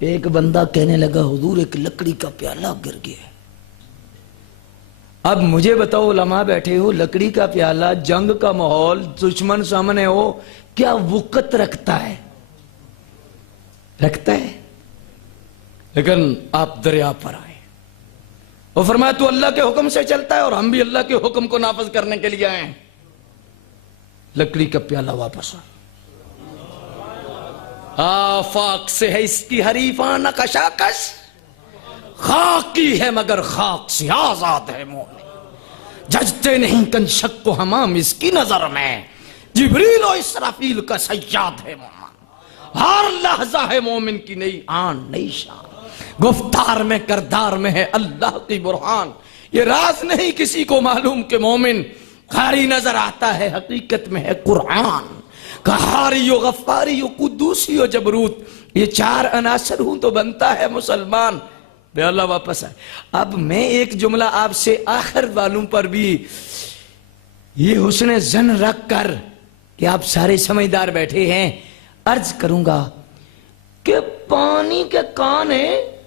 एक बंदा कहने लगा हुजूर एक लकड़ी का प्याला गिर गया। अब मुझे बताओ, उलमा बैठे हो, लकड़ी का प्याला, जंग का माहौल, दुश्मन सामने हो, क्या वक़्त रखता है? रखता है। लेकिन आप दरिया पर आए और फरमाया तू अल्लाह के हुक्म से चलता है और हम भी अल्लाह के हुक्म को नाफिज करने के लिए आए। लकड़ी का प्याला वापस आफाक से है इसकी हरीफाना कशाकश, खाक की है मगर खाक से आजाद है मोमिन, जजते नहीं कन शक को हमाम इसकी नजर में, जिब्रील और इसराफील का सय्याद है मोमिन, हर लहजा है मोमिन की नई आन नई शान, गुफ्तार में करदार में है अल्लाह की बुरहान। ये राज नहीं किसी को मालूम के मोमिन खारी नजर आता है, हकीकत में है कुरान। कहारी यो गफ्फारी यो कुद्दूसी यो जबरूत, ये चार अनासर हूं तो बनता है मुसलमान। अल्लाह वापस आए। अब मैं एक जुमला आपसे आखिर वालों पर भी ये हुस्न जन रख कर कि आप सारे समझदार बैठे हैं, अर्ज करूंगा कि पानी के कान है,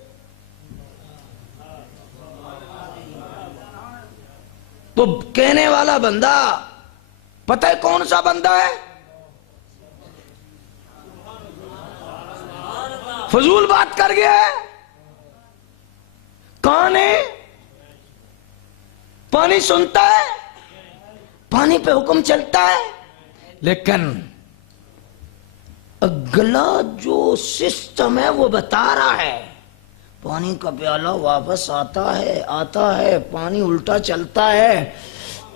तो कहने वाला बंदा पता है कौन सा बंदा है? फजूल बात कर गया है। कान है, पानी सुनता है, पानी पे हुक्म चलता है, लेकिन अगला जो सिस्टम है वो बता रहा है पानी का प्याला वापस आता है, पानी उल्टा चलता है।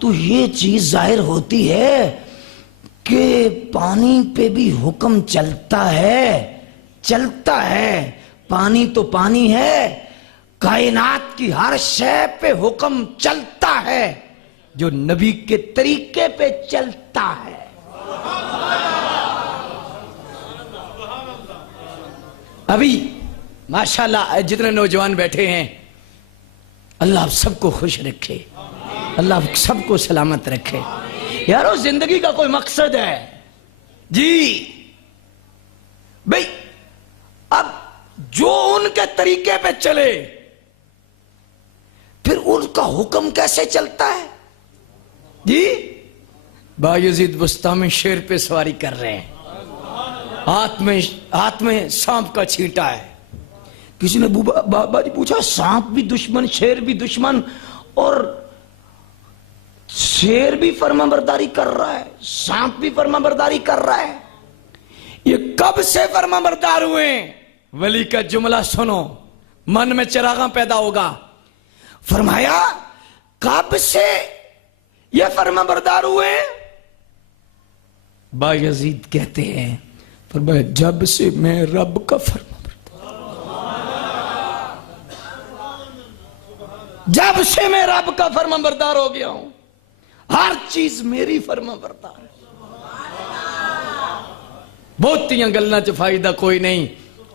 तो ये चीज जाहिर होती है कि पानी पे भी हुक्म चलता है। पानी तो पानी है, कायनात की हर शय पे हुक्म चलता है जो नबी के तरीके पे चलता है। अभी माशाल्लाह जितने नौजवान बैठे हैं, अल्लाह आप सबको खुश रखे, अल्लाह सबको सलामत रखे। यारो जिंदगी का कोई मकसद है जी भाई। अब जो उनके तरीके पे चले फिर उनका हुक्म कैसे चलता है जी। बायजीद बुस्तामी शेर पे सवारी कर रहे हैं, हाथ में सांप का छींटा है। किसी ने बाबा जी पूछा सांप भी दुश्मन, शेर भी दुश्मन, और शेर भी फरमाबरदारी कर रहा है, सांप भी फरमाबरदारी कर रहा है। ये कब से फरमाबरदार हुए? वली का जुमला सुनो, मन में चिरागा पैदा होगा। फरमाया कब से ये फरमाबरदार हुए? बायजीद कहते हैं फरमाया जब से मैं रब का जब से मैं रब का फरमाबरदार हो गया हूं, हर चीज मेरी फरमाबरदार है। बहुतियां गल्लां च फायदा कोई नहीं,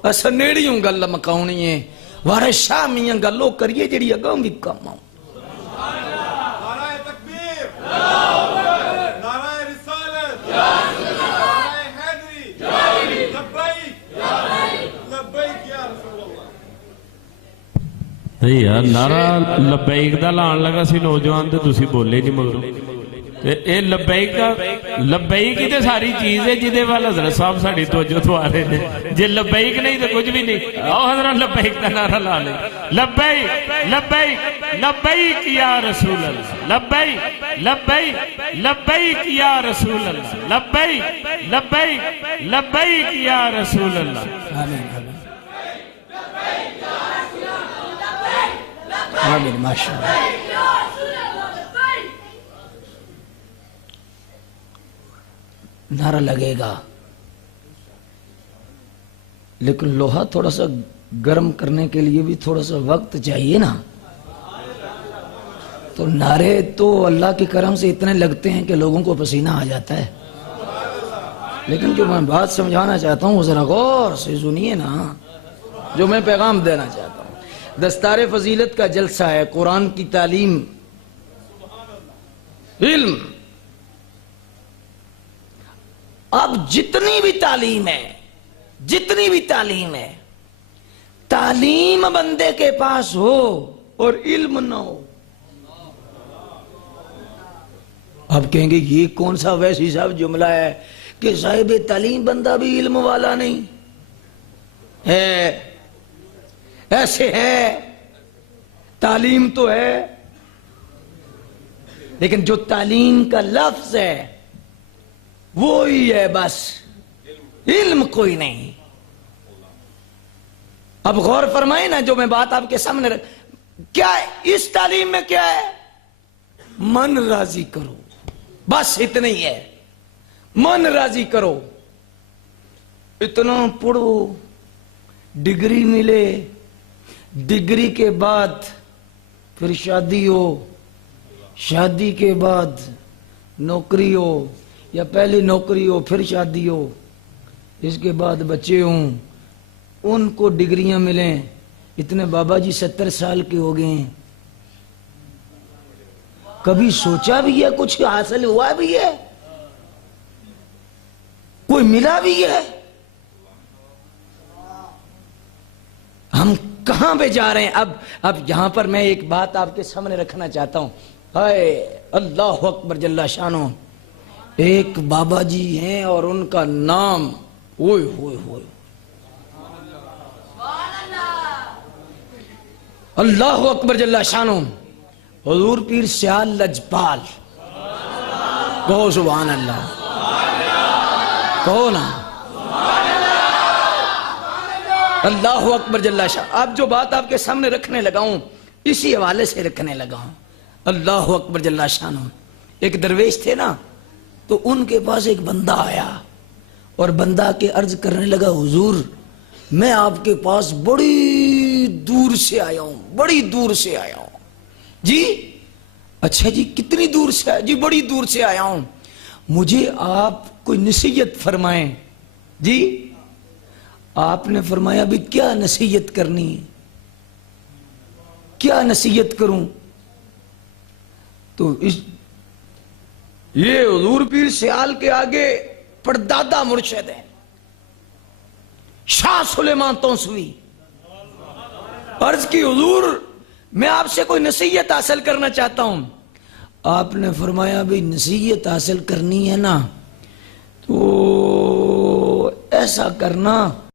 अस नेड़ियों गल मकाउनी है, वारे शामियां गल्लों करिए जेड़ी अगों भी कम आऊं। यार नारा लबैक दा लाण लगा सी नौजवान, तो तुसी बोले नहीं मगरों। ये लबैक ही तो सारी चीज है जिदे वाल हजरत साहब साड़ी तवज्जो तो आ रहे हैं। जे लबैक नहीं तो कुछ भी नहीं। आओ हजरत लबैक का नारा ला ले, लबैक लबैक लबैक या रसूल अल्लाह, लबैक लबैक लबैक या रसूल अल्लाह, लबैक लबैक लबैक या रसूल अल्लाह। आमीन माशाअल्लाह। नारा लगेगा, लेकिन लोहा थोड़ा सा गर्म करने के लिए भी थोड़ा सा वक्त चाहिए ना। तो नारे तो अल्लाह के करम से इतने लगते हैं कि लोगों को पसीना आ जाता है। लेकिन जो मैं बात समझाना चाहता हूँ वो जरा गौर से सुनिए ना, जो मैं पैगाम देना चाहता हूँ। दस्तारे फजीलत का जलसा है, कुरान की तालीम, इल्म। अब जितनी भी तालीम है तालीम बंदे के पास हो और इल्म ना हो। अब कहेंगे ये कौन सा वैसी साहब जुमला है कि साहिब तालीम बंदा भी इल्म वाला नहीं है। ऐसे है, तालीम तो है, लेकिन जो तालीम का लफ्ज है वो ही है बस, इल्म कोई नहीं। अब गौर फरमाए ना, जो मैं बात आपके सामने क्या है इस तालीम में, क्या है? मन राजी करो, बस इतना ही है। मन राजी करो, इतना पढ़ो, डिग्री मिले, डिग्री के बाद फिर शादी हो, शादी के बाद नौकरी हो, या पहले नौकरी हो फिर शादी हो, इसके बाद बच्चे हों, उनको डिग्रियां मिलें। इतने बाबा जी 70 साल के हो गए हैं, कभी सोचा भी है कुछ हासिल हुआ भी है, कोई मिला भी है? हम कहां पे जा रहे हैं? अब यहां पर मैं एक बात आपके सामने रखना चाहता हूं। हाय अल्लाह अकबर जल्ला शानो, एक बाबा जी हैं और उनका नाम ओए होए होए अल्लाह अकबर जल्ला शानो, हुजूर पीर सियाल लजपाल। कहो सुभान अल्लाह, कहो ना अल्लाह अकबर जल्ला शाह। अब जो बात आपके सामने रखने लगा हूं इसी हवाले से रखने लगा हूं। अल्लाह अकबर जल्ला शाह। एक दरवेश थे ना, तो उनके पास एक बंदा आया और बंदा के अर्ज करने लगा, हुजूर मैं आपके पास बड़ी दूर से आया हूं, बड़ी दूर से आया हूं। जी अच्छा जी, कितनी दूर से आया? जी बड़ी दूर से आया हूं, मुझे आप कोई नसीहत फरमाएं। जी आपने फरमाया भी क्या नसीहत करनी है, क्या नसीहत करूं? तो ये हुजूर पीर सियाल के आगे परदादा मुर्शिद है शाह सुलेमान तौसवी। अर्ज की, हुजूर मैं आपसे कोई नसीहत हासिल करना चाहता हूं। आपने फरमाया भी नसीहत हासिल करनी है ना, तो ऐसा करना